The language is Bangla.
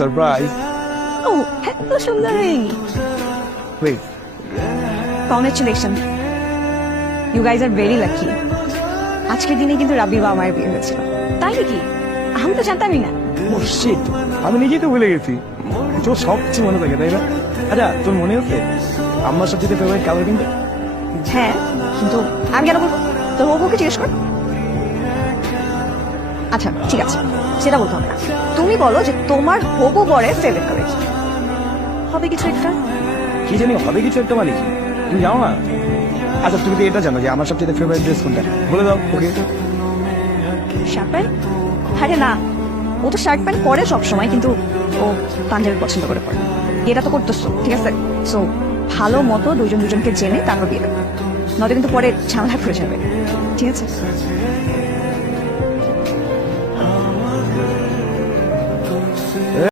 সারপ্রাইজ। ও এত সুন্দরী। ওয়েট, কংগ্রেচুলেশন, ইউ গাইজ আর ভেরি লাকি। আজকের দিনে কিন্তু রাব্বির বাবা মায়ের বিয়ে হয়েছিল। তাই নাকি? আমি তো জানতামই না। ও শিট, আমি নিজেই তো ভুলে গেছি। তোর সবচেয়ে মনে থাকে, তাই না? আচ্ছা, তোর মনে আছে আমার সবচেয়ে ফেভারিট কালার কিন্তু? হ্যাঁ, কিন্তু আমি কেন বলবো? তোর বউকে জিজ্ঞেস কর। আচ্ছা ঠিক আছে, সেটা বলতে হবে না। তুমি বলো যে তোমার হবু বরের ফেভারিট কালার কি? হবে কিছু একটা? কি জানি হবে কিছু একটা, মানে কি তুমি জানো না? আচ্ছা, তুমি তো এটা জানো যে আমার সবচেয়ে ফেভারিট ড্রেস কোনটা, বলে দাও ওকে। Shirt pant? আরে না, ও তো শার্ট প্যান্ট পরে সবসময়, কিন্তু ও পাঞ্জাবি পছন্দ করে পরে। এটা তো করতেছো, ঠিক আছে? সো ভালো মতো দুজনকে জেনে তারপর বিয়ে দেবো, নয়তো কিন্তু পরে ঝামেলা পড়ে যাবে, ঠিক আছে?